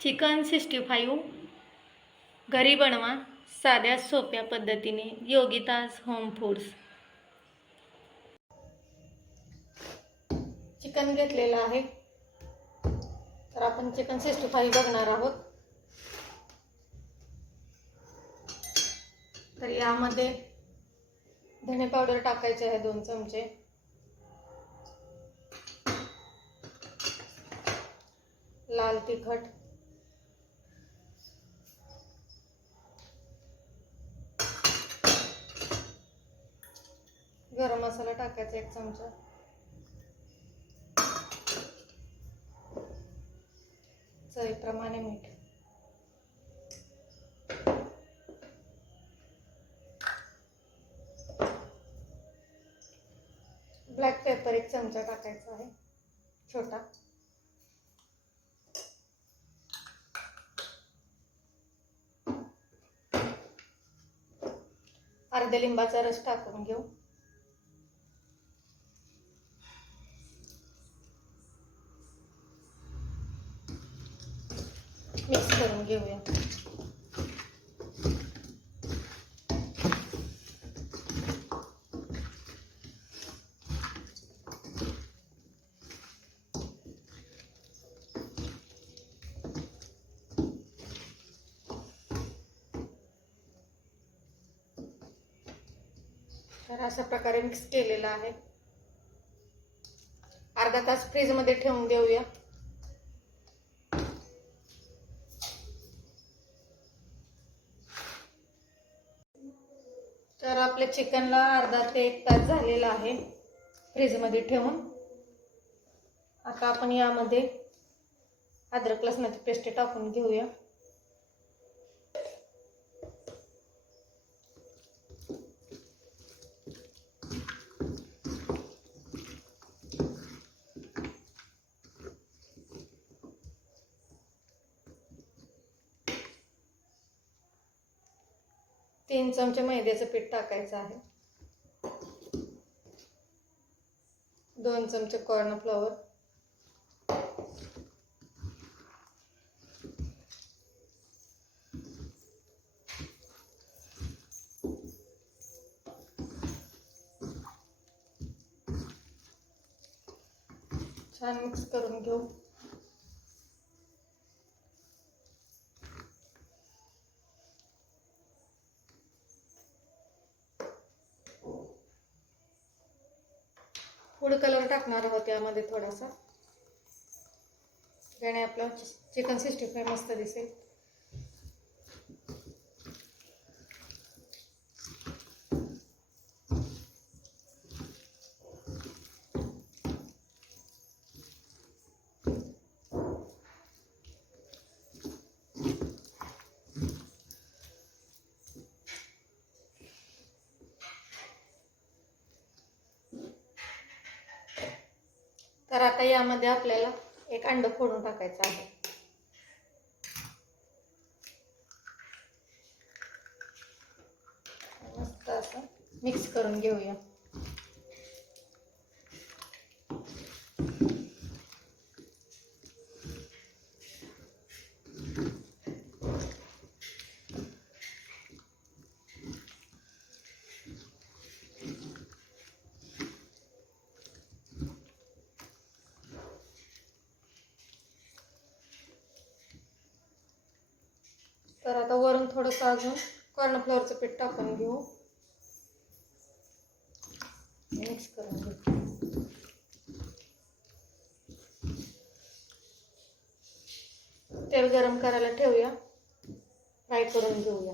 Chicken sixty five. घरी बनवा साध्या सोप्या पद्धतीने योगिताज होम फूड्स चिकन घेतलेलं आहे. तर आपण चिकन सिक्स्टी फाईव्ह बघणार आहोत. तर यामध्ये धणे पावडर टाकायचे आहे दोन चमचे. लाल तिखट गरम मसाला टाकायचा एक चमचा. चवीप्रमाणे मीठ. ब्लॅक पेपर एक चमचा टाकायचा आहे छोटा. अर्ध्या लिंबाचा रस टाकून घेऊ. मिक्स करून घेऊया. तर अशा प्रकारे मिक्स केलेलं आहे. अर्धा तास फ्रीजमध्ये ठेवून देऊया. चिकनला अर्धा ते एक तास झालेला आहे फ्रीजमध्ये ठेवून. आता आपण यामध्ये अद्रक लसणाची पेस्ट टाकून घेऊया. तीन चमचे मैद्याचं पीठ टाकायचं आहे. दोन चमचे कॉर्नफ्लॉवर छान मिक्स करून घेऊ. टाकणार आहोत यामध्ये थोडासा. त्याने आपलं चिकन सिक्स्टी फाय मस्त दिसेल तर आता यामध्ये आपल्याला एक अंड फोडून टाकायचं आहे. मस्त असं मिक्स करून घेऊया. तर आता वरून थोडंसं अजून कॉर्नफ्लॉवरचं पीठ टाकून घेऊ. मिक्स करून घेऊ. तेल गरम करायला ठेवूया. फ्राय करून घेऊया.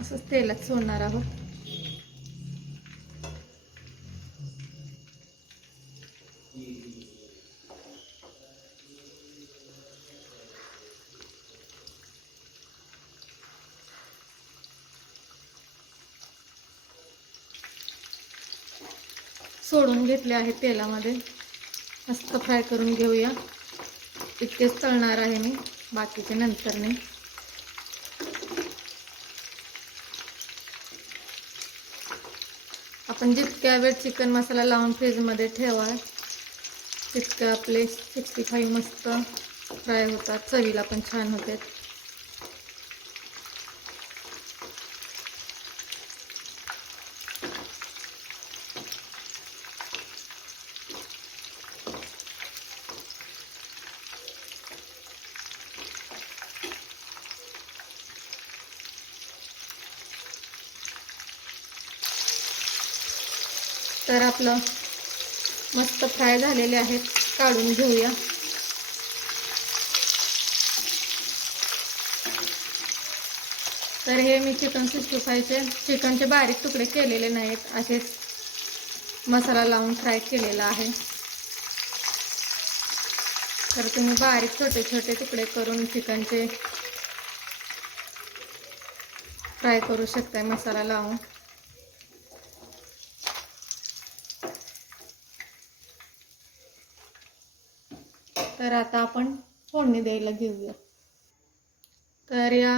असंच तेलात सोडणार आहोत. सोडून घेतले आहे तेलामध्ये. मस्त फ्राय करून घेऊया. इतकेच तळणार आहे मी. बाकीचे नंतरने आपण जितक्या वेळ चिकन मसाला लावून फ्रीजमध्ये ठेवा तितकं आपले सिक्स्टी फाईव्ह मस्त फ्राय होतात. चवीला पण छान होते तर आपलं मस्त फ्राय झालेले आहेत काढून घेऊया. तर हे मी चिकन सिक्स्टी फायचे चिकनचे बारीक तुकडे केलेले नाहीत असेच मसाला लावून फ्राय केलेला आहे. तर तुम्ही बारीक छोटे छोटे तुकडे करून चिकनचे फ्राय करू शकताय मसाला लावून. तर आता आपण फोडणी द्यायला घेऊया. तर या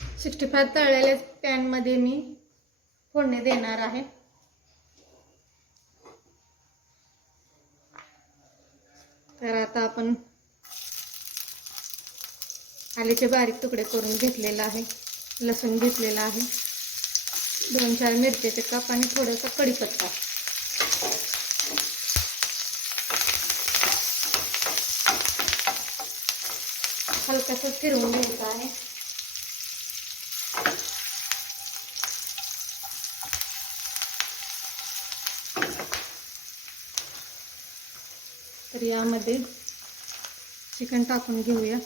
सिक्स्टी फाय तळलेल्या पॅनमध्ये मी फोडणी देणार आहे. तर आता आपण आल्याचे बारीक तुकडे करून घेतलेला आहे लसूण घेतलेला आहे दोन चार मिरच्याचे काप आणि थोडासा कढीपत्ता. हलकासा फिरवून घ्यायचा आहे तर यामध्ये चिकन टाकून घेऊया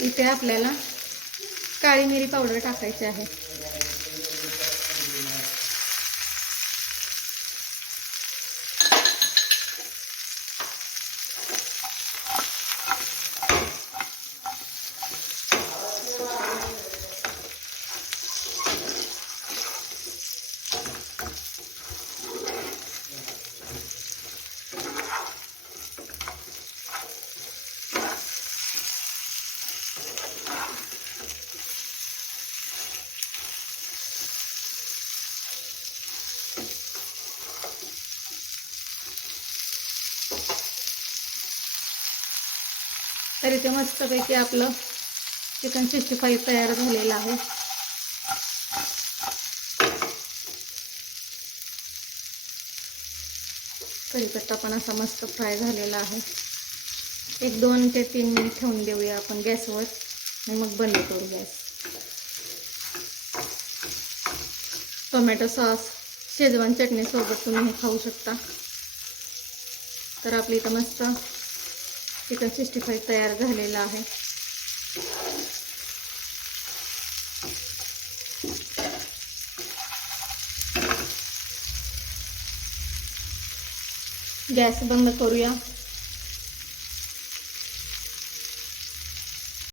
इथे आपल्याला काळी मिरी पावडर टाकायची आहे. तर इथे मस्तपैकी आपलं चिकन सिक्स्टी फाईव्ह तयार झालेलं आहे. कढीपत्ता पण असा मस्त फ्राय झालेला आहे. एक दोन ते तीन मिनिट ठेवून देऊया आपण गॅसवर आणि मग बंद करू गॅस. टोमॅटो सॉस शेजवान चटणीसोबत तुम्ही हे खाऊ शकता. तर आपली इथं मस्त चिकन सिक्स्टी फाईव्ह तयार झालेलं आहे. गॅस बंद करूया.